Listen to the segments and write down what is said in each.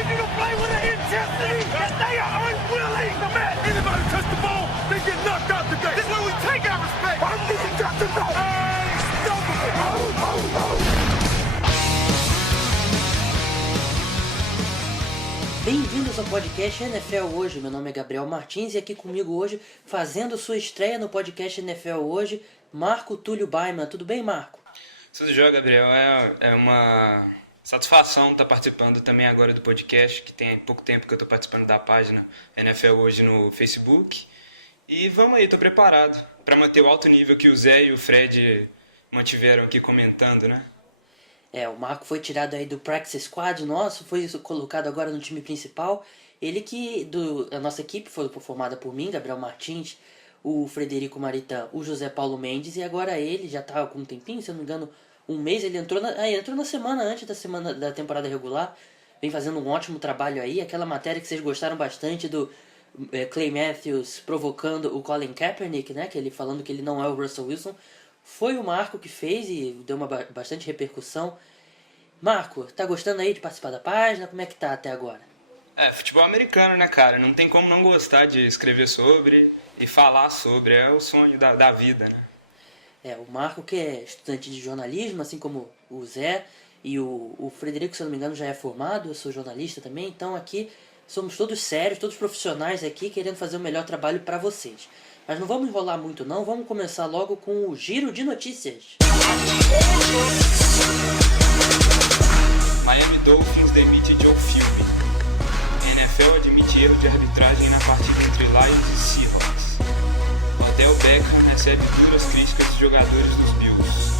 easy to play with an intensity that they are unwilling to match. Anybody touch the ball, they get knocked out today. This is where we take our respect. I'm being got to know. Bem-vindos ao podcast NFL Hoje, meu nome é Gabriel Martins e aqui comigo hoje, fazendo sua estreia no podcast NFL Hoje, Marco Túlio Baiman. Tudo bem, Marco? Tudo jóia, Gabriel. É uma satisfação estar participando também agora do podcast, que tem pouco tempo que eu estou participando da página NFL Hoje no Facebook. E vamos aí, estou preparado para manter o alto nível que o Zé e o Fred mantiveram aqui comentando, né? O Marco foi tirado aí do Practice Squad nosso, foi colocado agora no time principal. Ele a nossa equipe foi formada por mim, Gabriel Martins, o Frederico Maritã, o José Paulo Mendes, e agora ele já tá com um tempinho, se eu não me engano, um mês, ele entrou na semana antes da temporada regular, vem fazendo um ótimo trabalho aí, aquela matéria que vocês gostaram bastante do Clay Matthews provocando o Colin Kaepernick, né, que ele falando que ele não é o Russell Wilson, foi o Marco que fez e deu bastante repercussão. Marco, tá gostando aí de participar da página? Como é que tá até agora? Futebol americano, né, cara? Não tem como não gostar de escrever sobre e falar sobre. É o sonho da vida, né? O Marco, que é estudante de jornalismo, assim como o Zé, e o Frederico, se eu não me engano, já é formado, eu sou jornalista também, então aqui somos todos sérios, todos profissionais aqui, querendo fazer o melhor trabalho para vocês. Mas não vamos enrolar muito não, vamos começar logo com o Giro de Notícias. Miami Dolphins demite Joe Philbin. NFL admite erro de arbitragem na partida entre Lions e Seahawks. Odell Beckham recebe duras críticas dos jogadores dos Bills.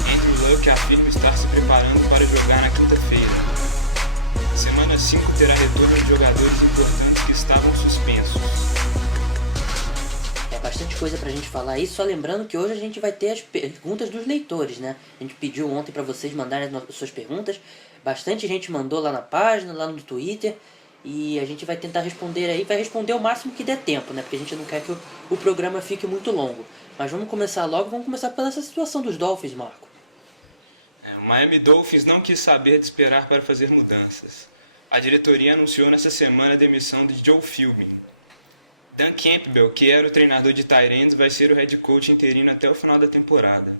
Andrew Luck afirma estar se preparando para jogar na quinta-feira. Semana 5 terá retorno de jogadores importantes que estavam suspensos. Bastante coisa pra gente falar aí, só lembrando que hoje a gente vai ter as perguntas dos leitores, né? A gente pediu ontem pra vocês mandarem as suas perguntas, bastante gente mandou lá na página, lá no Twitter, e a gente vai tentar responder aí, vai responder o máximo que der tempo, né? Porque a gente não quer que o programa fique muito longo. Mas vamos começar logo, vamos começar pela essa situação dos Dolphins, Marco. O Miami Dolphins não quis saber de esperar para fazer mudanças. A diretoria anunciou nessa semana a demissão de Joe Philbin. Dan Campbell, que era o treinador de tight ends, vai ser o head coach interino até o final da temporada.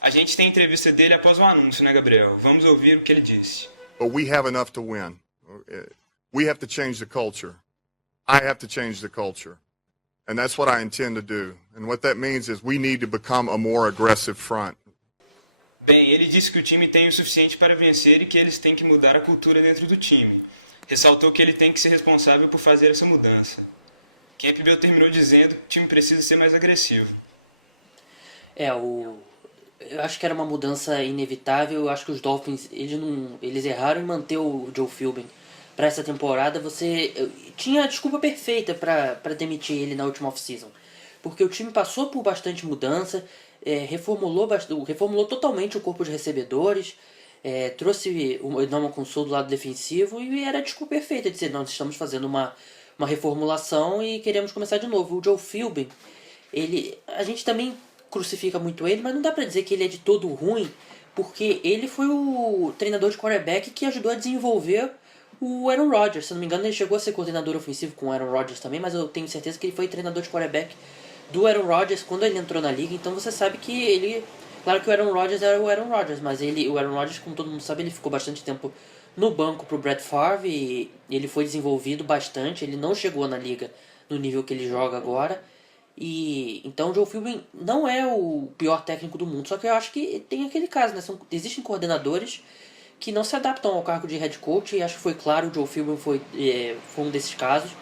A gente tem entrevista dele após o anúncio, né, Gabriel? Vamos ouvir o que ele disse. But we have enough to win. We have to change the culture. I have to change the culture. And that's what I intend to do. And what that means is we need to become a more aggressive front. Bem, ele disse que o time tem o suficiente para vencer e que eles têm que mudar a cultura dentro do time. Ressaltou que ele tem que ser responsável por fazer essa mudança. Campbell terminou dizendo que o time precisa ser mais agressivo. Eu acho que era uma mudança inevitável. Eu acho que os Dolphins eles erraram em manter o Joe Philbin para essa temporada. Você tinha a desculpa perfeita para demitir ele na última off-season, porque o time passou por bastante mudança, reformulou totalmente o corpo de recebedores, trouxe o Ndamukong Consuelo do lado defensivo, e era a desculpa perfeita de dizer: nós estamos fazendo uma reformulação e queremos começar de novo. O Joe Philbin, a gente também crucifica muito ele, mas não dá pra dizer que ele é de todo ruim, porque ele foi o treinador de quarterback que ajudou a desenvolver o Aaron Rodgers. Se não me engano, ele chegou a ser coordenador ofensivo com o Aaron Rodgers também, mas eu tenho certeza que ele foi treinador de quarterback do Aaron Rodgers quando ele entrou na liga. Então você sabe que ele... Claro que o Aaron Rodgers era o Aaron Rodgers, mas o Aaron Rodgers, como todo mundo sabe, ele ficou bastante tempo no banco pro Brett Favre, e ele foi desenvolvido bastante. Ele não chegou na liga no nível que ele joga agora. E então o Joe Philbin não é o pior técnico do mundo, só que eu acho que tem aquele caso, né? Existem coordenadores que não se adaptam ao cargo de head coach, e acho que foi claro, o Joe Philbin foi um desses casos.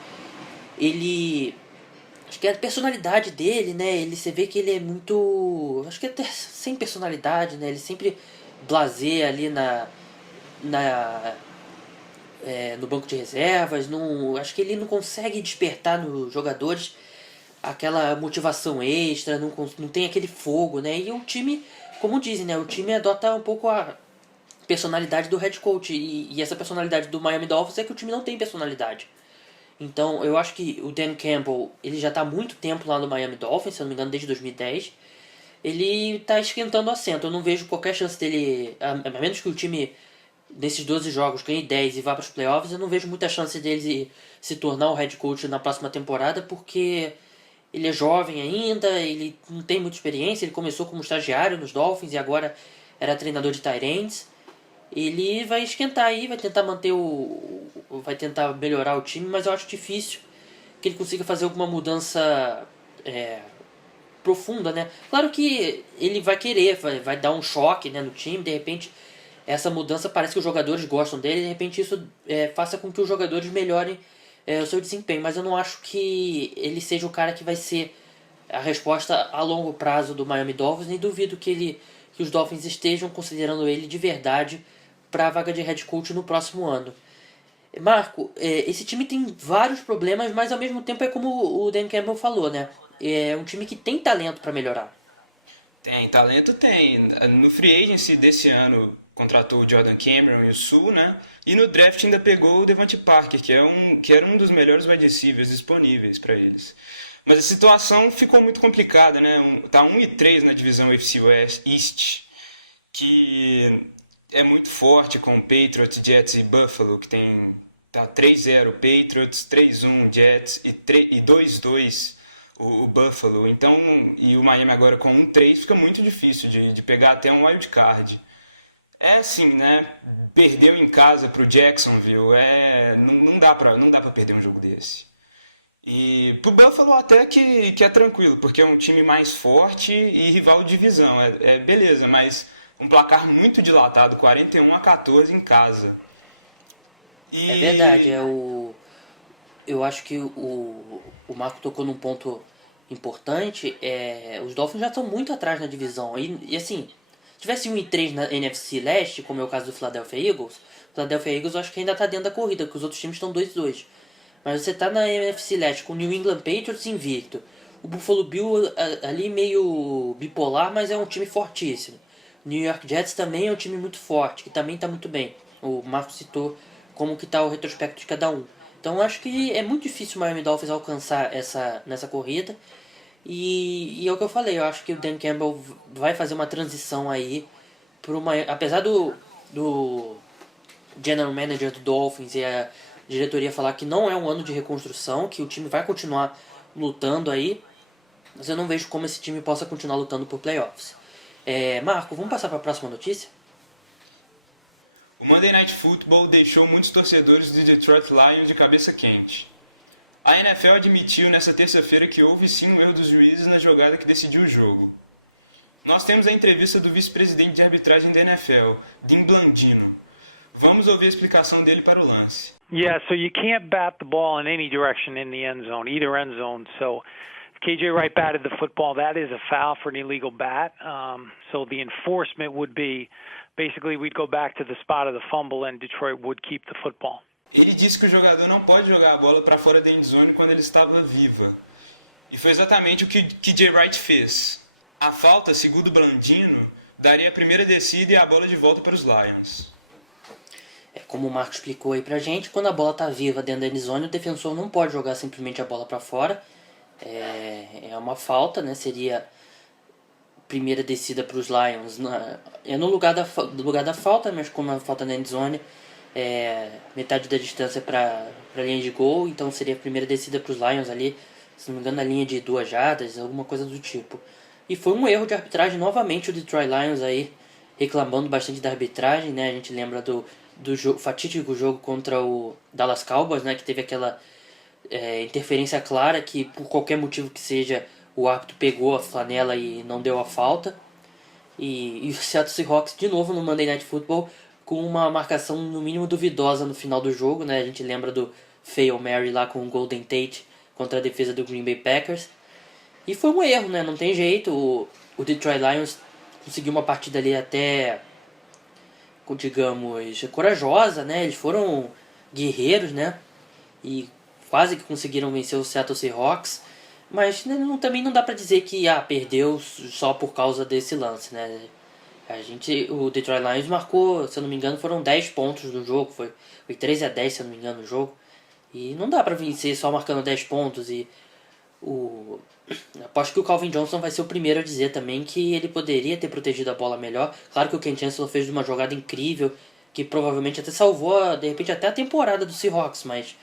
Acho que a personalidade dele, né? Você vê que ele é muito... Acho que até sem personalidade, né? Ele sempre blasé ali no banco de reservas. Acho que ele não consegue despertar nos jogadores aquela motivação extra, não tem aquele fogo, né? E o time, como dizem, né? O time adota um pouco a personalidade do head coach, e essa personalidade do Miami Dolphins é que o time não tem personalidade. Então eu acho que o Dan Campbell, ele já está há muito tempo lá no Miami Dolphins, se eu não me engano desde 2010, ele está esquentando o assento. Eu não vejo qualquer chance dele, a menos que o time nesses 12 jogos ganhe 10 e vá para os playoffs, eu não vejo muita chance dele se tornar o head coach na próxima temporada, porque ele é jovem ainda, ele não tem muita experiência, ele começou como estagiário nos Dolphins e agora era treinador de tight ends. Ele vai esquentar aí, vai tentar vai tentar melhorar o time, mas eu acho difícil que ele consiga fazer alguma mudança profunda, né? Claro que ele vai querer, vai dar um choque, né, no time, de repente essa mudança parece que os jogadores gostam dele, de repente isso faça com que os jogadores melhorem o seu desempenho, mas eu não acho que ele seja o cara que vai ser a resposta a longo prazo do Miami Dolphins, nem duvido que os Dolphins estejam considerando ele de verdade para a vaga de head coach no próximo ano. Marco, esse time tem vários problemas, mas ao mesmo tempo é como o Dan Campbell falou, né? É um time que tem talento para melhorar. Tem, talento tem. No free agency desse ano contratou o Jordan Cameron e o Sue, né? E no draft ainda pegou o Devontae Parker, que era um dos melhores wide receivers disponíveis para eles. Mas a situação ficou muito complicada, né? Tá 1-3 na divisão AFC East, que é muito forte com Patriots, Jets e Buffalo, que tá 3-0 Patriots, 3-1 Jets e 2-2 o Buffalo. Então, e o Miami agora com 1-3 fica muito difícil de pegar até um wild card. É assim, né? Perdeu em casa pro Jacksonville, não dá pra perder um jogo desse. E pro Buffalo até que é tranquilo, porque é um time mais forte e rival de divisão. Beleza, mas um placar muito dilatado, 41-14 em casa. É verdade, eu acho que o Marco tocou num ponto importante. Os Dolphins já estão muito atrás na divisão. E assim, se tivesse 1-3 na NFC Leste, como é o caso do Philadelphia Eagles, eu acho que ainda está dentro da corrida, porque os outros times estão 2-2. Mas você está na NFC Leste com o New England Patriots invicto. O Buffalo Bill ali meio bipolar, mas é um time fortíssimo. O New York Jets também é um time muito forte, que também está muito bem. O Marco citou como que está o retrospecto de cada um. Então eu acho que é muito difícil o Miami Dolphins alcançar nessa corrida. E é o que eu falei, eu acho que o Dan Campbell vai fazer uma transição aí apesar do general manager do Dolphins e a diretoria falar que não é um ano de reconstrução, que o time vai continuar lutando aí, mas eu não vejo como esse time possa continuar lutando por playoffs. Marco, vamos passar para a próxima notícia? O Monday Night Football deixou muitos torcedores do Detroit Lions de cabeça quente. A NFL admitiu nesta terça-feira que houve sim um erro dos juízes na jogada que decidiu o jogo. Nós temos a entrevista do vice-presidente de arbitragem da NFL, Dean Blandino. Vamos ouvir a explicação dele para o lance. Yeah, so you can't bat the ball in any direction in the end zone, either end zone. So if KJ Wright batted the football, that is a foul for an illegal bat. So the enforcement would be, basically we'd go back to the spot of the fumble and Detroit would keep the football. Ele disse que o jogador não pode jogar a bola para fora da endzone quando ele estava viva. E foi exatamente o que KJ Wright fez. A falta, segundo Blandino, daria a primeira descida e a bola de volta para os Lions. Como o Marco explicou aí pra gente, quando a bola tá viva dentro da endzone, o defensor não pode jogar simplesmente a bola para fora. É uma falta, né? Seria primeira descida para os Lions. No lugar da falta, mas como a falta na endzone, metade da distância para a linha de gol, então seria a primeira descida para os Lions ali, se não me engano, na linha de 2 jardas, alguma coisa do tipo. E foi um erro de arbitragem, novamente o Detroit Lions aí reclamando bastante da arbitragem, né? A gente lembra do fatídico jogo contra o Dallas Cowboys, né? Que teve aquela interferência clara que, por qualquer motivo que seja, o árbitro pegou a flanela e não deu a falta. E o Seattle Seahawks de novo no Monday Night Football com uma marcação no mínimo duvidosa no final do jogo, né? A gente lembra do Fail Mary lá com o Golden Tate contra a defesa do Green Bay Packers. E foi um erro, né? Não tem jeito. O Detroit Lions conseguiu uma partida ali até, digamos, corajosa, né? Eles foram guerreiros, né? E quase que conseguiram vencer o Seattle Seahawks. Mas também não dá pra dizer que perdeu só por causa desse lance, né? O Detroit Lions marcou, se eu não me engano, foram 10 pontos no jogo. Foi 13-10, se eu não me engano, no jogo. E não dá pra vencer só marcando 10 pontos. E aposto que o Calvin Johnson vai ser o primeiro a dizer também que ele poderia ter protegido a bola melhor. Claro que o Ken Chancellor fez uma jogada incrível, que provavelmente até salvou, de repente, até a temporada do Seahawks, mas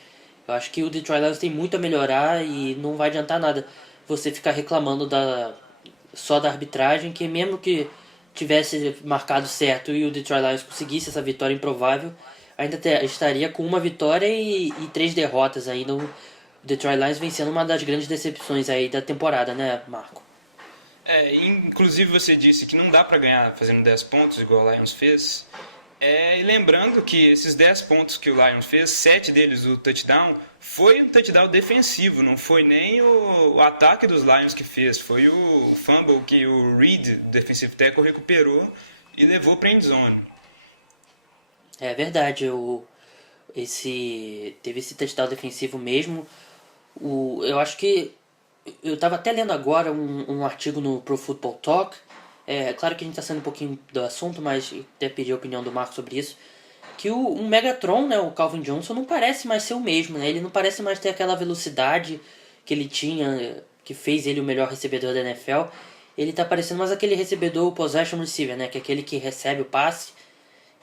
eu acho que o Detroit Lions tem muito a melhorar e não vai adiantar nada você ficar reclamando só da arbitragem, que mesmo que tivesse marcado certo e o Detroit Lions conseguisse essa vitória improvável, ainda estaria com uma vitória e 3 derrotas aí no Detroit Lions, vencendo uma das grandes decepções aí da temporada, né, Marco? Inclusive você disse que não dá para ganhar fazendo 10 pontos, igual o Lions fez. E lembrando que esses 10 pontos que o Lions fez, 7 deles o touchdown, foi um touchdown defensivo, não foi nem o ataque dos Lions que fez, foi o fumble que o Reed, defensive tackle, recuperou e levou para a endzone. É verdade, teve esse touchdown defensivo mesmo. Eu acho que eu estava até lendo agora um artigo no Pro Football Talk. Claro que a gente está saindo um pouquinho do assunto, mas até pedi a opinião do Marco sobre isso. Que o Megatron, né, o Calvin Johnson, não parece mais ser o mesmo, né? Ele não parece mais ter aquela velocidade que ele tinha, que fez ele o melhor recebedor da NFL. Ele tá parecendo mais aquele recebedor possession receiver, né? Que é aquele que recebe o passe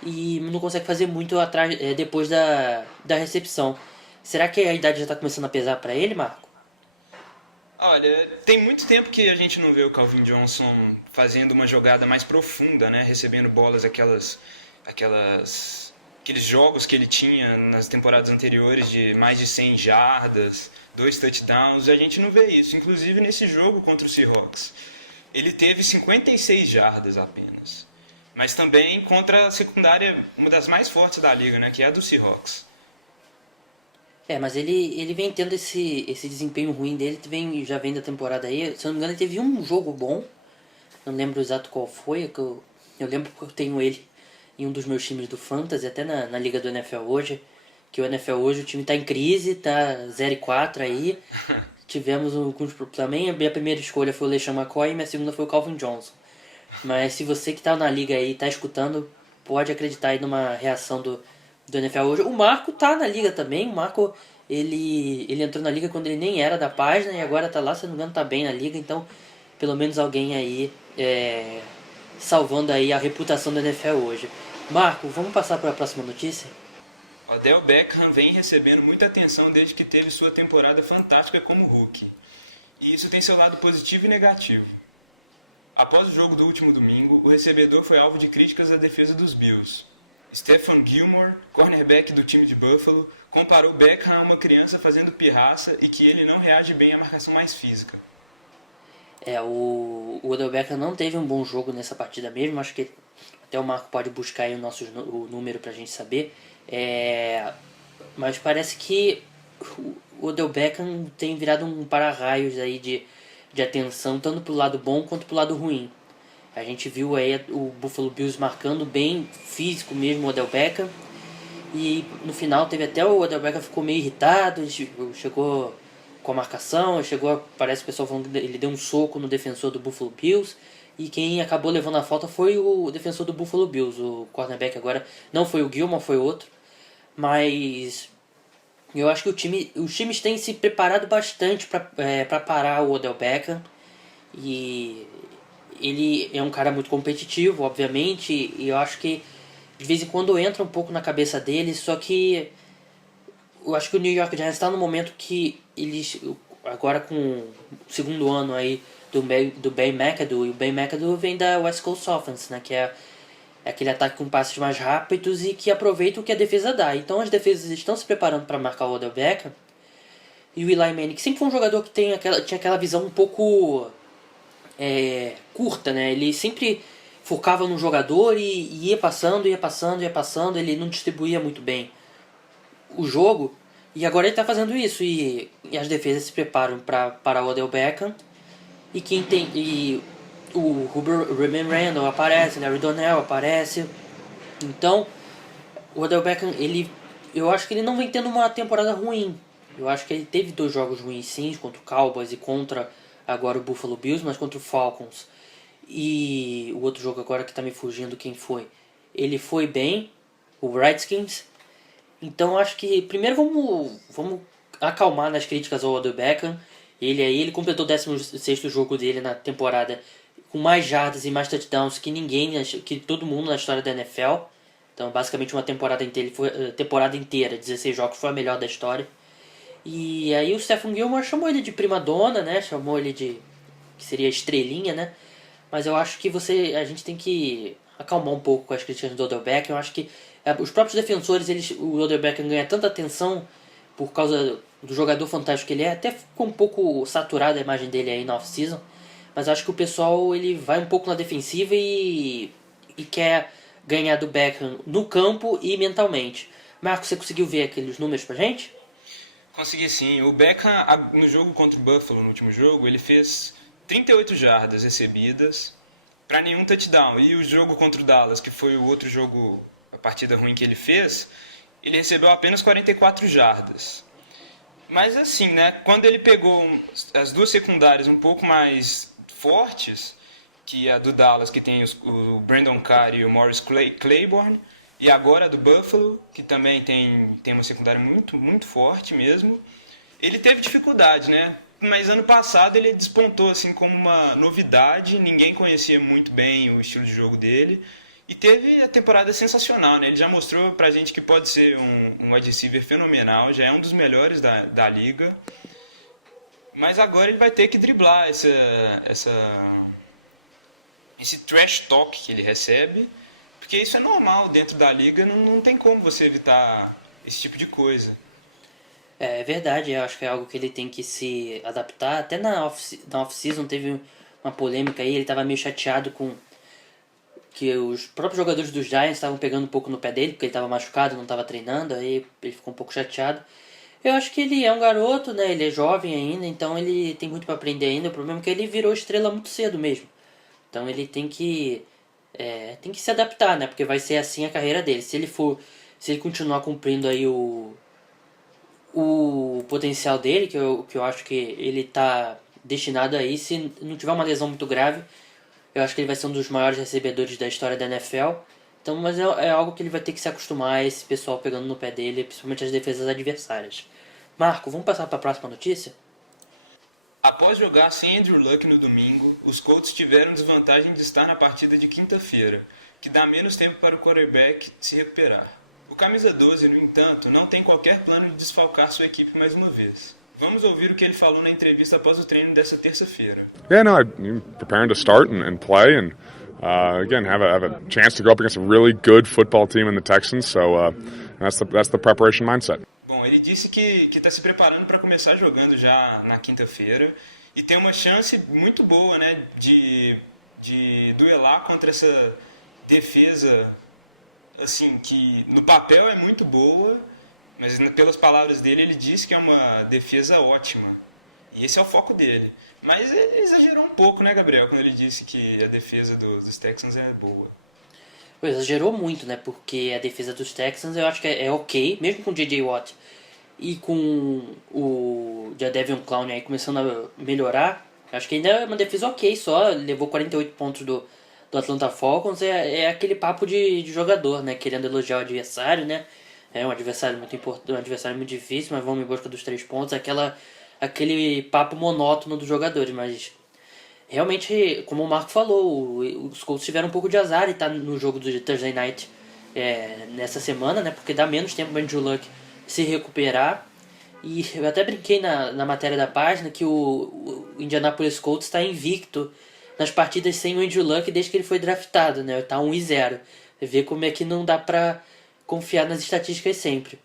e não consegue fazer muito atrás, depois da recepção. Será que a idade já está começando a pesar para ele, Marco? Olha, tem muito tempo que a gente não vê o Calvin Johnson fazendo uma jogada mais profunda, né? Recebendo bolas, aqueles jogos que ele tinha nas temporadas anteriores de mais de 100 jardas, 2 touchdowns, a gente não vê isso. Inclusive nesse jogo contra o Seahawks, ele teve 56 jardas apenas. Mas também contra a secundária, uma das mais fortes da liga, né? Que é a do Seahawks. Mas ele vem tendo esse desempenho ruim dele, já vem da temporada aí. Se eu não me engano, ele teve um jogo bom. Não lembro exato qual foi. Eu lembro porque eu tenho ele em um dos meus times do Fantasy, até na liga do NFL hoje. Que o NFL hoje, o time tá em crise, tá 0-4 aí. Tivemos alguns problemas também. A minha primeira escolha foi o LeSean McCoy e minha segunda foi o Calvin Johnson. Mas se você que tá na liga aí, tá escutando, pode acreditar aí numa reação do NFL hoje. O Marco tá na liga também. O Marco, ele entrou na liga quando ele nem era da página e agora tá lá, se não me engano, tá bem na liga. Então, pelo menos alguém aí salvando aí a reputação do NFL hoje. Marco, vamos passar para a próxima notícia? Odell Beckham vem recebendo muita atenção desde que teve sua temporada fantástica como rookie. E isso tem seu lado positivo e negativo. Após o jogo do último domingo, o recebedor foi alvo de críticas à defesa dos Bills. Stephon Gilmore, cornerback do time de Buffalo, comparou Beckham a uma criança fazendo pirraça e que ele não reage bem à marcação mais física. O Odell Beckham não teve um bom jogo nessa partida mesmo, acho que até o Marco pode buscar aí o número pra gente saber. Mas parece que o Odell Beckham tem virado um para-raios aí de atenção, tanto pro lado bom quanto pro lado ruim. A gente viu aí o Buffalo Bills marcando bem físico mesmo o Odell Beckham. E no final teve até o Odell Beckham ficou meio irritado, ele chegou com a marcação, parece que o pessoal falando que ele deu um soco no defensor do Buffalo Bills. E quem acabou levando a falta foi o defensor do Buffalo Bills, o cornerback agora. Não foi o Gilmore, foi outro. Mas eu acho que os times têm se preparado bastante para parar o Odell Beckham. E ele é um cara muito competitivo, obviamente, e eu acho que de vez em quando entra um pouco na cabeça dele, só que eu acho que o New York Giants está no momento que eles, agora com o segundo ano aí do Ben McAdoo, e o Ben McAdoo vem da West Coast Offense, né, que é aquele ataque com passes mais rápidos e que aproveita o que a defesa dá. Então as defesas estão se preparando para marcar o Odell Beckham, e o Eli Manning, que sempre foi um jogador que tinha aquela visão um pouco curta, né? Ele sempre focava no jogador e ia passando, ele não distribuía muito bem o jogo, e agora ele está fazendo isso, e as defesas se preparam para o Odell Beckham, e o Ruben Randall aparece, Larry Donnell aparece. Então o Odell Beckham, eu acho que ele não vem tendo uma temporada ruim. Eu acho que ele teve 2 jogos ruins sim, contra o Cowboys e contra agora o Buffalo Bills, mas contra o Falcons e o outro jogo agora que tá me fugindo quem foi, ele foi bem, o Redskins. Então acho que primeiro vamos acalmar nas críticas ao Odell Beckham. Ele completou o 16º jogo dele na temporada com mais jardas e mais touchdowns que todo mundo na história da NFL. Então, basicamente, uma temporada inteira, 16 jogos, foi a melhor da história. E aí o Stephon Gilmore chamou ele de primadona, né? Chamou ele de... que seria estrelinha, né? Mas eu acho que a gente tem que acalmar um pouco com as críticas do Odell Beckham. Eu acho que os próprios defensores, o Odell Beckham ganha tanta atenção por causa do jogador fantástico que ele é. Até ficou um pouco saturada a imagem dele aí na off-season. Mas eu acho que o pessoal ele vai um pouco na defensiva e quer ganhar do Beckham no campo e mentalmente. Marcos, você conseguiu ver aqueles números pra gente? Consegui sim. O Beckham, no jogo contra o Buffalo, no último jogo, ele fez 38 jardas recebidas para nenhum touchdown. E o jogo contra o Dallas, que foi o outro jogo, a partida ruim que ele fez, ele recebeu apenas 44 jardas. Mas assim, né, quando ele pegou as duas secundárias um pouco mais fortes, que a do Dallas, que tem o Brandon Carr e o Morris Claiborne, e agora a do Buffalo, que também tem uma secundária muito, muito forte mesmo, ele teve dificuldade, né? Mas ano passado ele despontou assim como uma novidade, ninguém conhecia muito bem o estilo de jogo dele, e teve a temporada sensacional, né? Ele já mostrou pra gente que pode ser um wide receiver fenomenal, já é um dos melhores da liga, mas agora ele vai ter que driblar esse trash talk que ele recebe, porque isso é normal dentro da liga, não tem como você evitar esse tipo de coisa. É verdade, eu acho que é algo que ele tem que se adaptar. Até na off-season teve uma polêmica aí, ele estava meio chateado com que os próprios jogadores dos Giants estavam pegando um pouco no pé dele, porque ele estava machucado, não estava treinando, aí ele ficou um pouco chateado. Eu acho que ele é um garoto, né? Ele é jovem ainda, então ele tem muito para aprender ainda. O problema é que ele virou estrela muito cedo mesmo. Então ele tem que se adaptar, né? Porque vai ser assim a carreira dele. Se ele continuar cumprindo aí o potencial dele, que eu acho que ele tá destinado aí, se não tiver uma lesão muito grave, eu acho que ele vai ser um dos maiores recebedores da história da NFL. Então, mas é algo que ele vai ter que se acostumar a esse pessoal pegando no pé dele, principalmente as defesas adversárias. Marco, vamos passar para a próxima notícia? Após jogar sem Andrew Luck no domingo, os Colts tiveram desvantagem de estar na partida de quinta-feira, que dá menos tempo para o quarterback se recuperar. O camisa 12, no entanto, não tem qualquer plano de desfalcar sua equipe mais uma vez. Vamos ouvir o que ele falou na entrevista após o treino dessa terça-feira. Yeah, no, I'm preparing to start and play and again have a chance to go up against a really good football team in the Texans. So that's the preparation mindset. Bom, ele disse que está se preparando para começar jogando já na quinta-feira e tem uma chance muito boa, né, de duelar contra essa defesa, assim, que no papel é muito boa, mas pelas palavras dele ele disse que é uma defesa ótima. E esse é o foco dele. Mas ele exagerou um pouco, né, Gabriel, quando ele disse que a defesa dos Texans é boa. Exagerou muito, né? Porque a defesa dos Texans eu acho que é ok, mesmo com o J.J. Watt e com o Jadeveon Clowney aí começando a melhorar. Acho que ainda é uma defesa ok só, levou 48 pontos do Atlanta Falcons. É aquele papo de jogador, né? Querendo elogiar o adversário, né? É um adversário muito importante, um adversário muito difícil, mas vamos em busca dos 3 pontos. Aquele papo monótono dos jogadores, mas realmente, como o Marco falou, os Colts tiveram um pouco de azar e tá no jogo do Thursday Night nessa semana, né? Porque dá menos tempo para o Andrew Luck se recuperar. E eu até brinquei na matéria da página que o Indianapolis Colts está invicto nas partidas sem o Andrew Luck desde que ele foi draftado, né? Tá 1-0. Você vê como é que não dá para confiar nas estatísticas sempre.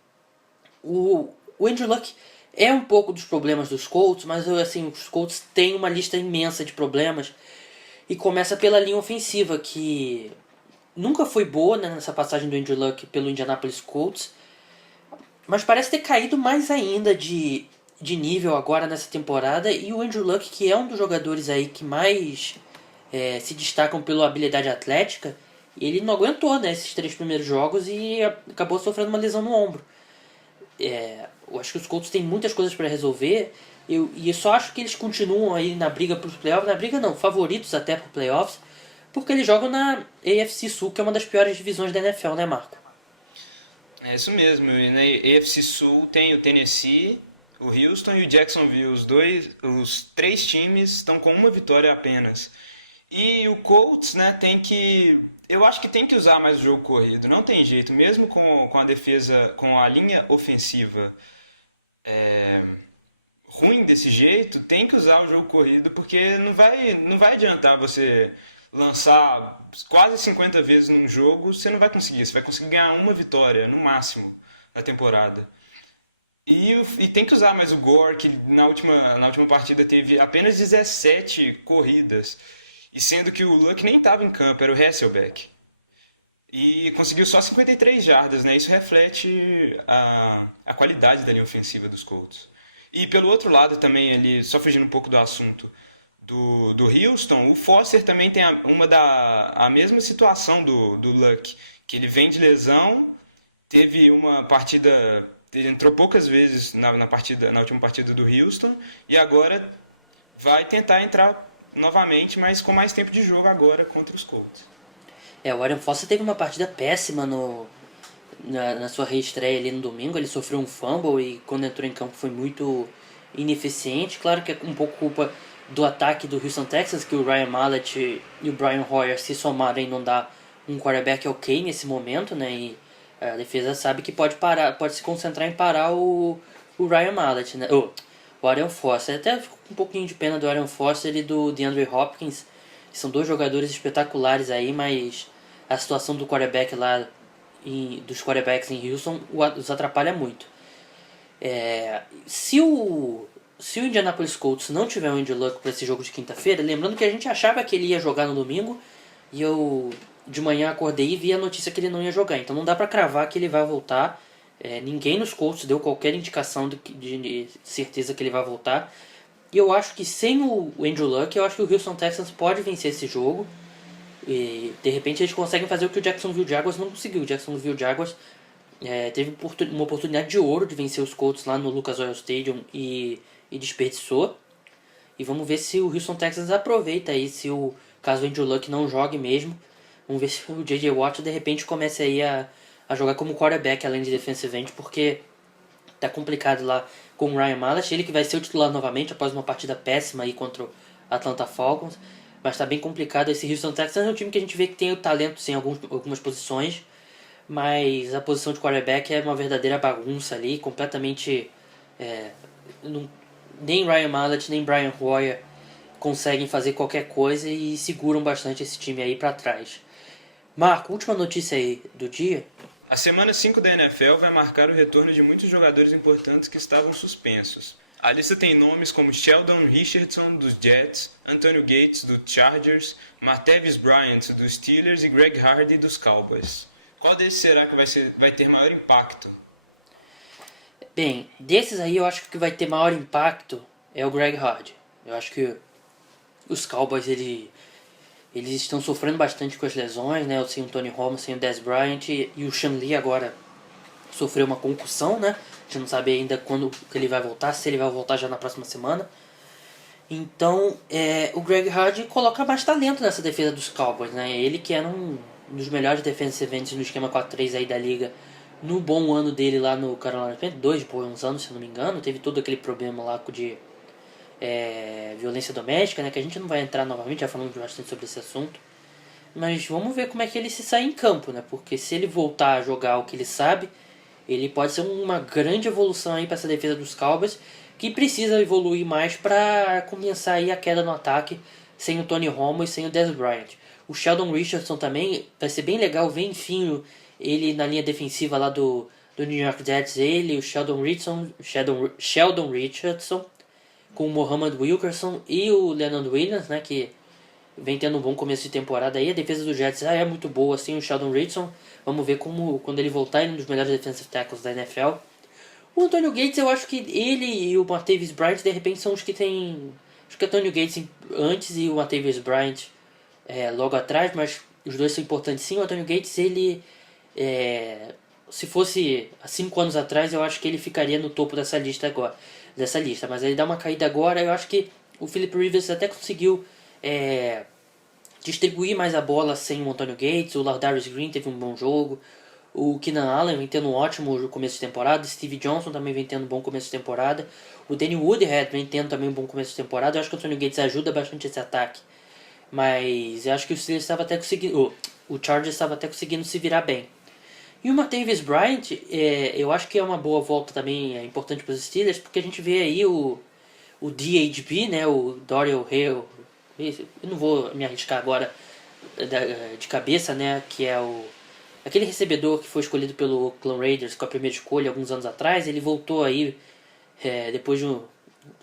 O Andrew Luck é um pouco dos problemas dos Colts, mas assim, os Colts têm uma lista imensa de problemas. E começa pela linha ofensiva, que nunca foi boa, né, nessa passagem do Andrew Luck pelo Indianapolis Colts. Mas parece ter caído mais ainda de nível agora nessa temporada. E o Andrew Luck, que é um dos jogadores aí que mais se destacam pela habilidade atlética, ele não aguentou, né, esses 3 primeiros jogos e acabou sofrendo uma lesão no ombro. Eu acho que os Colts têm muitas coisas para resolver. E eu só acho que eles continuam aí na briga para os playoffs. Na briga não, favoritos até para os playoffs. Porque eles jogam na AFC Sul, que é uma das piores divisões da NFL, né, Marco? É isso mesmo. E na AFC Sul tem o Tennessee, o Houston e o Jacksonville. Os 3 times estão com uma vitória apenas. E o Colts, né, tem que Eu acho que tem que usar mais o jogo corrido, não tem jeito, mesmo com a defesa, com a linha ofensiva ruim desse jeito, tem que usar o jogo corrido, porque não vai adiantar você lançar quase 50 vezes num jogo, você não vai conseguir, você vai conseguir ganhar uma vitória, no máximo, na temporada. E tem que usar mais o Gore, que na última partida teve apenas 17 corridas, e sendo que o Luck nem estava em campo, era o Hasselbeck. E conseguiu só 53 jardas, né? Isso reflete a qualidade da linha ofensiva dos Colts. E pelo outro lado também, ali, só fugindo um pouco do assunto do Houston, o Foster também tem a mesma situação do Luck, que ele vem de lesão, teve uma partida, ele entrou poucas vezes na última partida do Houston, e agora vai tentar entrar novamente, mas com mais tempo de jogo agora contra os Colts. O Arian Foster teve uma partida péssima na sua reestreia ali no domingo. Ele sofreu um fumble e quando entrou em campo foi muito ineficiente. Claro que é um pouco culpa do ataque do Houston Texans, que o Ryan Mallett e o Brian Hoyer se somarem não dá um quarterback ok nesse momento, né? E a defesa sabe que pode se concentrar em parar o Ryan Mallett, né? O Arian Foster. Até fico com um pouquinho de pena do Arian Foster e do DeAndre Hopkins. São dois jogadores espetaculares aí, mas a situação do quarterback lá, dos quarterbacks em Houston, os atrapalha muito. Se o Indianapolis Colts não tiver o Andrew Luck para esse jogo de quinta-feira, lembrando que a gente achava que ele ia jogar no domingo, e eu de manhã acordei e vi a notícia que ele não ia jogar, então não dá para cravar que ele vai voltar. Ninguém nos Colts deu qualquer indicação de certeza que ele vai voltar. E eu acho que sem o Andrew Luck, eu acho que o Houston Texans pode vencer esse jogo. E de repente eles conseguem fazer o que o Jacksonville Jaguars não conseguiu. O Jacksonville Jaguars teve uma oportunidade de ouro de vencer os Colts lá no Lucas Oil Stadium e desperdiçou. E vamos ver se o Houston Texans aproveita aí, caso o Andrew Luck não jogue mesmo. Vamos ver se o J.J. Watt de repente comece aí a jogar como quarterback além de defensive end, porque tá complicado lá com o Ryan Mallett, ele que vai ser o titular novamente após uma partida péssima aí contra o Atlanta Falcons. Mas tá bem complicado. Esse Houston Texans é um time que a gente vê que tem o talento em algumas posições, mas a posição de quarterback é uma verdadeira bagunça ali, completamente... nem Ryan Mallett, nem Brian Hoyer conseguem fazer qualquer coisa e seguram bastante esse time aí pra trás. Marco, última notícia aí do dia. A semana 5 da NFL vai marcar o retorno de muitos jogadores importantes que estavam suspensos. A lista tem nomes como Sheldon Richardson, dos Jets, Antonio Gates, do Chargers, Martavis Bryant, dos Steelers e Greg Hardy, dos Cowboys. Qual desses será que vai ter maior impacto? Bem, desses aí eu acho que o que vai ter maior impacto é o Greg Hardy. Eu acho que os Cowboys eles estão sofrendo bastante com as lesões, né? Sem o Tony Romo, sem o Dez Bryant, e o Sean Lee agora sofreu uma concussão, né? A gente não sabe ainda quando que ele vai voltar, se ele vai voltar já na próxima semana. Então, o Greg Hardy coloca mais talento nessa defesa dos Cowboys, né? Ele que era um dos melhores defensive ends no esquema 4-3 aí da liga, no bom ano dele lá no Carolina Panthers, 2 bons anos, se eu não me engano, teve todo aquele problema lá de violência doméstica, né? Que a gente não vai entrar novamente, já falamos bastante sobre esse assunto. Mas vamos ver como é que ele se sai em campo, né? Porque se ele voltar a jogar o que ele sabe, ele pode ser uma grande evolução aí para essa defesa dos Cowboys, que precisa evoluir mais para compensar aí a queda no ataque sem o Tony Romo e sem o Dez Bryant. O Sheldon Richardson também vai ser bem legal ver, enfim, ele na linha defensiva lá do New York Jets, ele, o Sheldon Richardson, com o Muhammad Wilkerson e o Leonard Williams, né, que vem tendo um bom começo de temporada aí. A defesa do Jets é muito boa, assim, o Sheldon Richardson. Vamos ver como, quando ele voltar, ele é um dos melhores defensive tackles da NFL. O Antonio Gates, eu acho que ele e o Martavis Bryant, de repente, são os que tem... Acho que o Antonio Gates antes e o Martavis Bryant logo atrás, mas os dois são importantes sim. O Antonio Gates, ele... se fosse há 5 anos atrás, eu acho que ele ficaria no topo dessa lista agora. Mas ele dá uma caída agora. Eu acho que o Philip Rivers até conseguiu distribuir mais a bola sem o Antonio Gates. O Lardarius Green teve um bom jogo. O Keenan Allen vem tendo um ótimo começo de temporada. Steve Johnson também vem tendo um bom começo de temporada. O Danny Woodhead vem tendo também um bom começo de temporada. Eu acho que o Antonio Gates ajuda bastante esse ataque. Mas eu acho que o Steelers estava até conseguindo... o Chargers estava até conseguindo se virar bem. E o Martavis Bryant, eu acho que é uma boa volta também, é importante para os Steelers, porque a gente vê aí o DHB, né, o Dorial Hale, eu não vou me arriscar agora de cabeça, né, que é aquele recebedor que foi escolhido pelo Oakland Raiders com a primeira escolha alguns anos atrás. Ele voltou aí depois de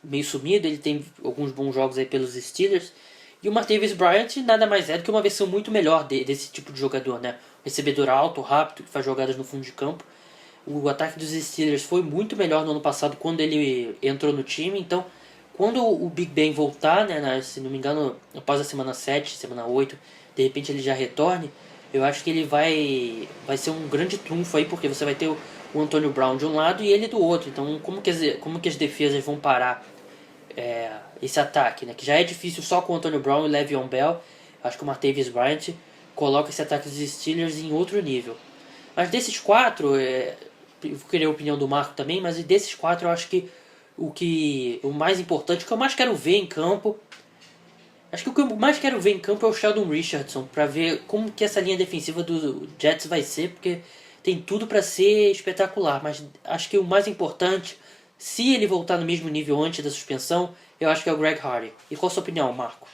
meio sumido, ele tem alguns bons jogos aí pelos Steelers. E o Martavis Bryant nada mais é do que uma versão muito melhor desse tipo de jogador, né? Um recebedor alto, rápido, que faz jogadas no fundo de campo. O ataque dos Steelers foi muito melhor no ano passado quando ele entrou no time. Então, quando o Big Ben voltar, né, se não me engano, após a semana 7, semana 8, de repente ele já retorne, eu acho que ele vai ser um grande trunfo aí, porque você vai ter o Antonio Brown de um lado e ele do outro. Então, como que as defesas vão parar esse ataque, né? Que já é difícil só com o Antonio Brown e o Le'Veon Bell. Acho que o Martavis Bryant coloca esse ataque dos Steelers em outro nível. Mas desses quatro, eu vou querer a opinião do Marco também, mas desses quatro eu acho que o mais importante, o que eu mais quero ver em campo, acho que o que eu mais quero ver em campo é o Sheldon Richardson, para ver como que essa linha defensiva do Jets vai ser, porque tem tudo para ser espetacular, mas acho que o mais importante, se ele voltar no mesmo nível antes da suspensão, eu acho que é o Greg Hardy. E qual a sua opinião, Marco?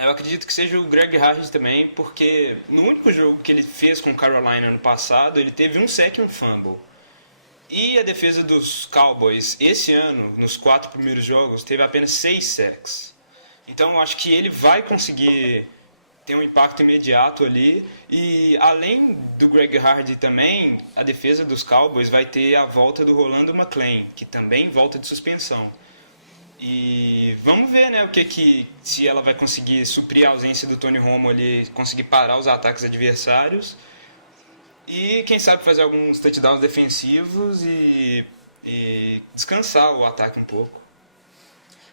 Eu acredito que seja o Greg Hardy também, porque no único jogo que ele fez com o Carolina ano passado, ele teve um sack e um fumble. E a defesa dos Cowboys, esse ano, nos 4 primeiros jogos, teve apenas 6 sacks. Então eu acho que ele vai conseguir ter um impacto imediato ali. E além do Greg Hardy também, a defesa dos Cowboys vai ter a volta do Rolando McClain, que também volta de suspensão. E vamos ver, né, se ela vai conseguir suprir a ausência do Tony Romo ali, conseguir parar os ataques adversários. E quem sabe fazer alguns touchdowns defensivos e descansar o ataque um pouco.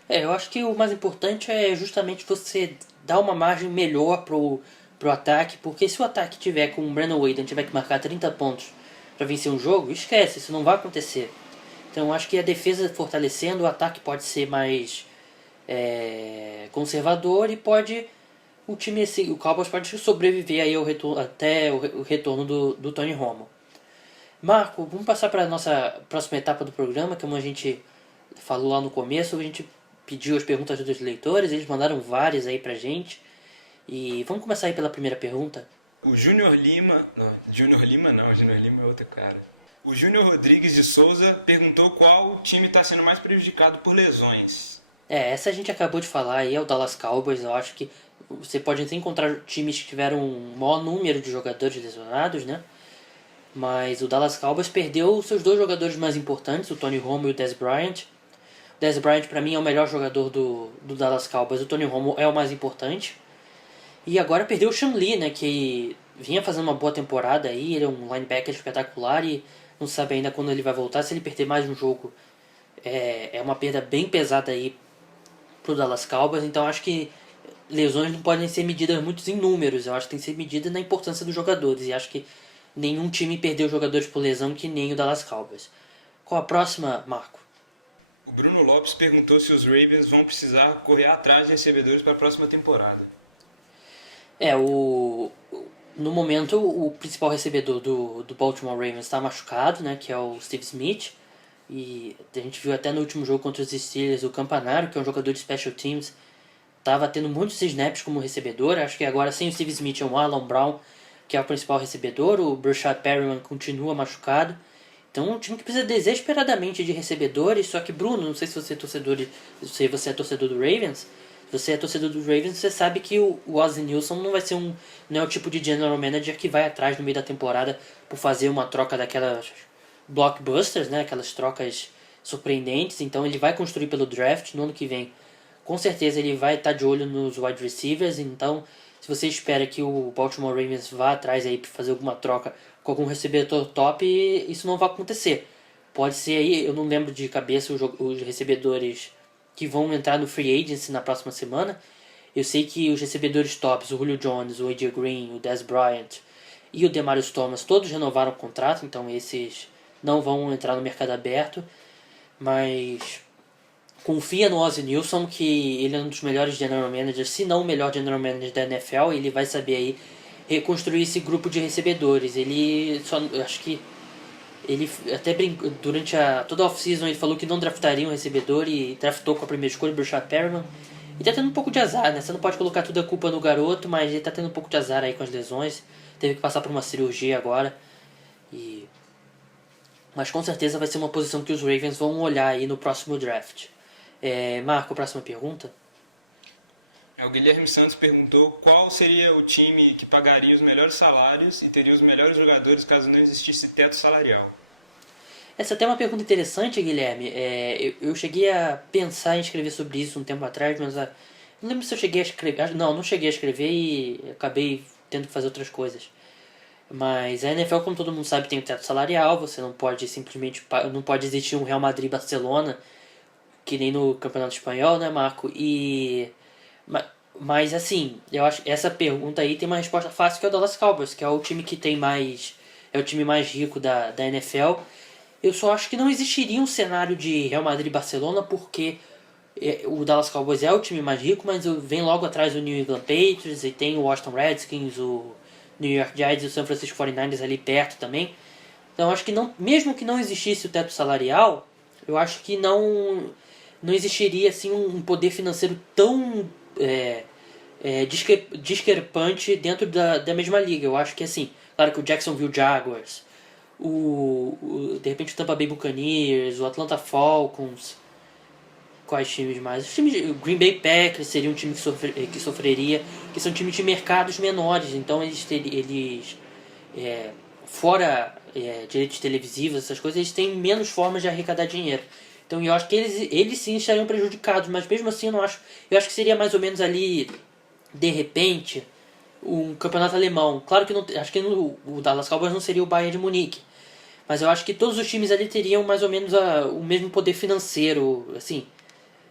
Eu acho que o mais importante é justamente você dar uma margem melhor pro ataque, porque se o ataque tiver com o Brandon Whedon tiver que marcar 30 pontos para vencer um jogo, esquece, isso não vai acontecer. Então eu acho que a defesa fortalecendo, o ataque pode ser mais conservador e o Cowboys pode sobreviver aí até o retorno do Tony Romo. Marco, vamos passar para a nossa próxima etapa do programa, como a gente falou lá no começo. A gente pediu as perguntas dos leitores, eles mandaram várias aí pra gente. E vamos começar aí pela primeira pergunta. O Júnior Lima é outro cara. O Júnior Rodrigues de Souza perguntou qual time está sendo mais prejudicado por lesões. Essa a gente acabou de falar aí, é o Dallas Cowboys. Eu acho que você pode até encontrar times que tiveram um maior número de jogadores lesionados, né? Mas o Dallas Cowboys perdeu os seus 2 jogadores mais importantes, o Tony Romo e o Dez Bryant. O Dez Bryant para mim é o melhor jogador do Dallas Cowboys, o Tony Romo é o mais importante. E agora perdeu o Sean Lee, né, que vinha fazendo uma boa temporada aí, ele é um linebacker espetacular e não sabe ainda quando ele vai voltar. Se ele perder mais um jogo, é uma perda bem pesada aí pro Dallas Cowboys. Então acho que lesões não podem ser medidas muito em números, eu acho que tem que ser medida na importância dos jogadores. E acho que nenhum time perdeu jogadores por lesão que nem o Dallas Cowboys. Qual a próxima, Marco? O Bruno Lopes perguntou se os Ravens vão precisar correr atrás de recebedores para a próxima temporada. No momento, o principal recebedor do Baltimore Ravens está machucado, né, que é o Steve Smith. E a gente viu até no último jogo contra os Steelers, o Campanaro, que é um jogador de special teams, estava tendo muitos snaps como recebedor. Acho que agora sem o Steve Smith é o Alan Brown, que é o principal recebedor. O Brashad Perriman continua machucado. Então é um time que precisa desesperadamente de recebedores. Só que, Bruno, não sei se você é torcedor do Ravens. Se você é torcedor do Ravens, você sabe que o Ozzie Nilsson não é o tipo de general manager que vai atrás no meio da temporada por fazer uma troca daquelas blockbusters, né? Aquelas trocas surpreendentes. Então ele vai construir pelo draft no ano que vem. Com certeza ele vai estar de olho nos wide receivers. Então, se você espera que o Baltimore Ravens vá atrás aí para fazer alguma troca com algum recebedor top, isso não vai acontecer. Pode ser aí, eu não lembro de cabeça os recebedores que vão entrar no free agency na próxima semana. Eu sei que os recebedores tops, o Julio Jones, o AJ Green, o Dez Bryant e o Demaryius Thomas, todos renovaram o contrato, então esses não vão entrar no mercado aberto. Mas confia no Ozzie Nilsson, que ele é um dos melhores general managers, se não o melhor general manager da NFL. Ele vai saber aí reconstruir esse grupo de recebedores. Ele só, eu acho que ele até brincou, durante toda a off-season ele falou que não draftaria um recebedor e draftou com a primeira escolha o Brashad Perriman. E tá tendo um pouco de azar, né? Você não pode colocar toda a culpa no garoto, mas ele tá tendo um pouco de azar aí com as lesões. Teve que passar por uma cirurgia agora. Mas com certeza vai ser uma posição que os Ravens vão olhar aí no próximo draft. Marco, a próxima pergunta? O Guilherme Santos perguntou qual seria o time que pagaria os melhores salários e teria os melhores jogadores caso não existisse teto salarial. Essa é até uma pergunta interessante, Guilherme. Eu cheguei a pensar em escrever sobre isso um tempo atrás, mas não lembro se eu cheguei a escrever. Não cheguei a escrever e acabei tendo que fazer outras coisas. Mas a NFL, como todo mundo sabe, tem o teto salarial. Você não pode simplesmente... Não pode existir um Real Madrid-Barcelona, que nem no Campeonato Espanhol, né, Marco? Mas assim, eu acho que essa pergunta aí tem uma resposta fácil, que é o Dallas Cowboys, que é o time que tem mais... É o time mais rico da NFL. Eu só acho que não existiria um cenário de Real Madrid e Barcelona, porque o Dallas Cowboys é o time mais rico, mas vem logo atrás o New England Patriots, e tem o Washington Redskins, o New York Giants e o San Francisco 49ers ali perto também. Então eu acho que mesmo que não existisse o teto salarial, eu acho que não existiria assim um poder financeiro tão discrepante dentro da mesma liga. Eu acho que assim, claro que o Jacksonville Jaguars, de repente o Tampa Bay Buccaneers, o Atlanta Falcons, quais times mais? O Green Bay Packers seria um time que sofreria, que são times de mercados menores, então eles fora direitos televisivos, essas coisas, eles têm menos formas de arrecadar dinheiro. Então eu acho que eles sim estariam prejudicados, mas mesmo assim eu não acho. Eu acho que seria mais ou menos ali, de repente, um campeonato alemão. Claro que não, acho que o Dallas Cowboys não seria o Bayern de Munique, mas eu acho que todos os times ali teriam mais ou menos o mesmo poder financeiro, assim,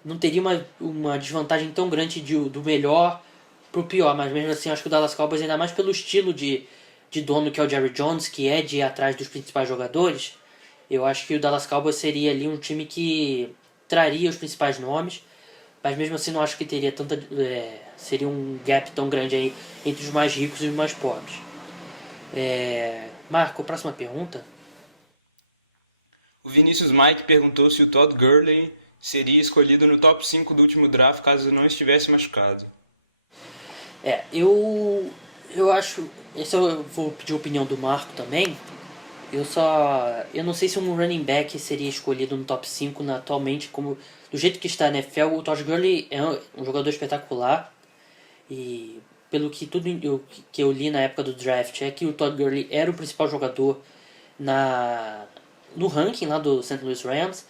não teria uma desvantagem tão grande do melhor pro pior, mas mesmo assim eu acho que o Dallas Cowboys, ainda mais pelo estilo de dono que é o Jerry Jones, que é de ir atrás dos principais jogadores, eu acho que o Dallas Cowboys seria ali um time que traria os principais nomes, mas mesmo assim não acho que teria seria um gap tão grande aí entre os mais ricos e os mais pobres. Marco, a próxima pergunta? O Vinícius Mike perguntou se o Todd Gurley seria escolhido no top 5 do último draft caso não estivesse machucado. Eu acho... eu vou pedir a opinião do Marco também. Eu não sei se um running back seria escolhido no top 5 atualmente, do jeito que está na NFL. O Todd Gurley é um jogador espetacular, e pelo que tudo que eu li na época do draft é que o Todd Gurley era o principal jogador no ranking lá do St. Louis Rams,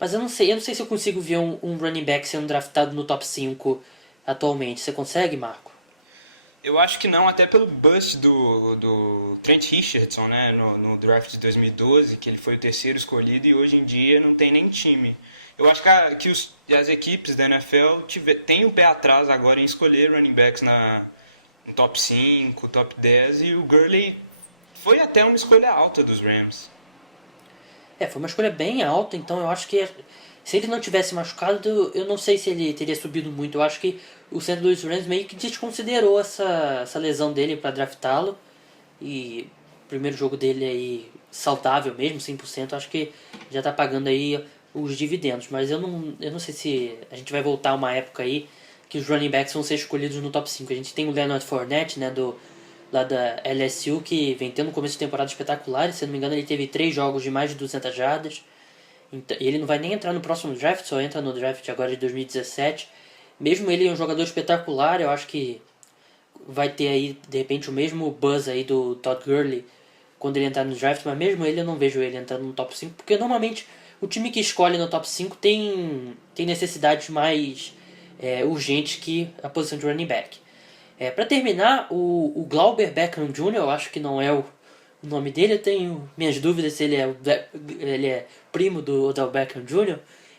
mas eu não sei se eu consigo ver um running back sendo draftado no top 5 atualmente. Você consegue, Marco? Eu acho que não, até pelo bust do Trent Richardson, né, no draft de 2012, que ele foi o terceiro escolhido e hoje em dia não tem nem time. Eu acho que as equipes da NFL têm o pé atrás agora em escolher running backs no top 5, top 10, e o Gurley foi até uma escolha alta dos Rams. Foi uma escolha bem alta, então eu acho que se ele não tivesse machucado, eu não sei se ele teria subido muito. Eu acho que o St. Louis Rams meio que desconsiderou essa lesão dele para draftá-lo, e o primeiro jogo dele aí saudável mesmo, 100%, acho que já está pagando aí os dividendos. Mas eu não sei se a gente vai voltar a uma época aí que os running backs vão ser escolhidos no top 5. A gente tem o Leonard Fournette, né, lá da LSU, que vem tendo um começo de temporada espetacular. Se eu não me engano, ele teve 3 jogos de mais de 200 jardas. Então, ele não vai nem entrar no próximo draft, só entra no draft agora de 2017. Mesmo ele é um jogador espetacular, eu acho que vai ter aí, de repente, o mesmo buzz aí do Todd Gurley quando ele entrar no draft, mas mesmo ele eu não vejo ele entrando no top 5, porque normalmente o time que escolhe no top 5 tem necessidades mais urgentes que a posição de running back. Para terminar, o Glauber Beckham Jr., eu acho que não é o nome dele, eu tenho minhas dúvidas se ele é primo do Odell Beckham Jr.,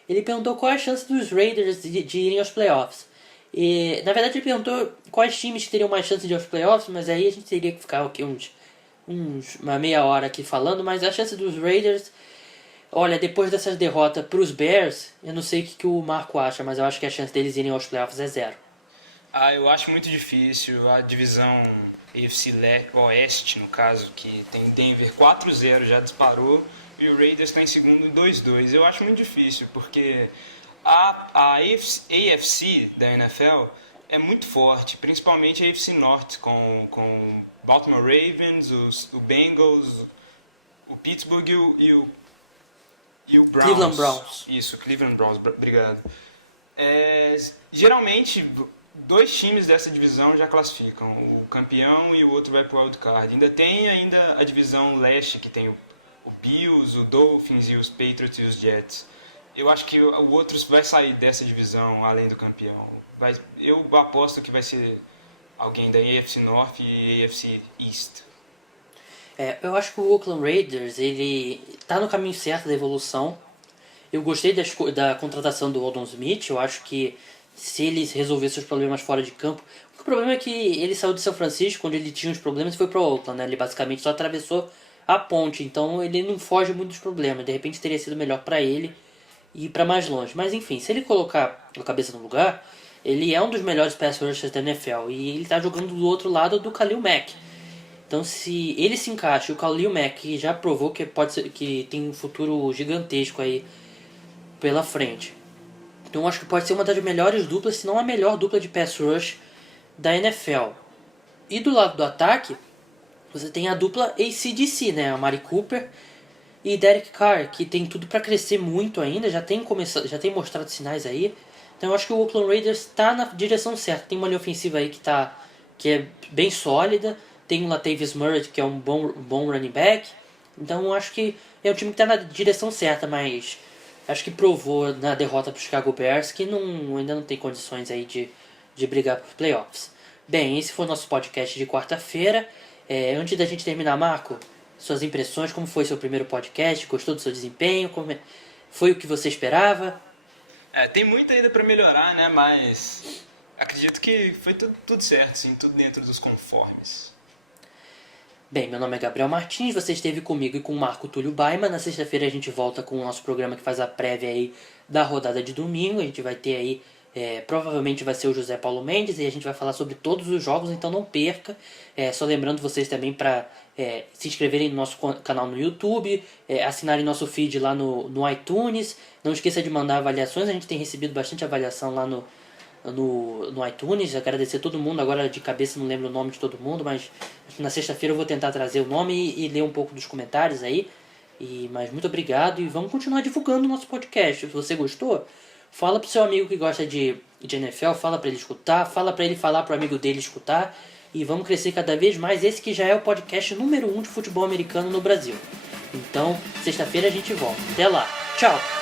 ele perguntou qual é a chance dos Raiders de irem aos playoffs. E, na verdade, ele perguntou quais times teriam mais chance de ir aos playoffs, mas aí a gente teria que ficar aqui uma meia hora aqui falando. Mas a chance dos Raiders, olha, depois dessas derrotas para os Bears, eu não sei o que o Marco acha, mas eu acho que a chance deles irem aos playoffs é 0. Eu acho muito difícil. A divisão AFC Oeste, no caso, que tem Denver 4-0, já disparou, e o Raiders está em segundo 2-2. Eu acho muito difícil, porque a AFC da NFL é muito forte, principalmente a AFC Norte, com Baltimore Ravens, o Bengals, o Pittsburgh e o Browns. Cleveland Browns. Isso, Cleveland Browns, obrigado. Geralmente, 2 times dessa divisão já classificam, o campeão e o outro vai pro wildcard. Ainda tem a divisão leste, que tem o Bills, o Dolphins e os Patriots e os Jets. Eu acho que o outro vai sair dessa divisão, além do campeão. Eu aposto que vai ser alguém da AFC North e AFC East. Eu acho que o Oakland Raiders, ele tá no caminho certo da evolução. Eu gostei da contratação do Aldon Smith. Eu acho que se ele resolver seus problemas fora de campo... O problema é que ele saiu de São Francisco, onde ele tinha os problemas, e foi para Oakland, né? Ele basicamente só atravessou a ponte, então ele não foge muito dos problemas. De repente teria sido melhor para ele ir para mais longe. Mas enfim, se ele colocar a cabeça no lugar, ele é um dos melhores pass rushers da NFL. E ele tá jogando do outro lado do Khalil Mack. Então, se ele se encaixa, o Khalil Mack já provou que pode ser, que tem um futuro gigantesco aí pela frente. Então, eu acho que pode ser uma das melhores duplas, se não a melhor dupla de pass rush da NFL. E do lado do ataque, você tem a dupla AC/DC, né? A Mari Cooper e Derek Carr, que tem tudo para crescer muito ainda, já tem mostrado sinais aí. Então, eu acho que o Oakland Raiders está na direção certa. Tem uma linha ofensiva aí que é bem sólida. Tem o Latavius Murray, que é um bom running back. Então eu acho que é um time que está na direção certa, mas acho que provou na derrota para o Chicago Bears que ainda não tem condições aí de brigar por playoffs. Bem, esse foi o nosso podcast de quarta-feira. Antes da gente terminar, Marco, suas impressões, como foi seu primeiro podcast? Gostou do seu desempenho? Foi o que você esperava? Tem muito ainda para melhorar, né? Mas acredito que foi tudo certo, sim, tudo dentro dos conformes. Bem, meu nome é Gabriel Martins, você esteve comigo e com o Marco Túlio Baima. Na sexta-feira a gente volta com o nosso programa que faz a prévia aí da rodada de domingo. A gente vai ter aí, provavelmente vai ser o José Paulo Mendes e a gente vai falar sobre todos os jogos, então não perca. Só lembrando vocês também para se inscreverem no nosso canal no YouTube, assinarem nosso feed lá no iTunes. Não esqueça de mandar avaliações, a gente tem recebido bastante avaliação lá no iTunes. Agradecer a todo mundo, agora de cabeça não lembro o nome de todo mundo, mas na sexta-feira eu vou tentar trazer o nome e ler um pouco dos comentários aí. Mas muito obrigado e vamos continuar divulgando o nosso podcast. Se você gostou, fala pro seu amigo que gosta de NFL, fala para ele escutar, fala para ele falar pro amigo dele escutar e vamos crescer cada vez mais. Esse que já é o podcast número 1 de futebol americano no Brasil. Então, sexta-feira a gente volta. Até lá, tchau!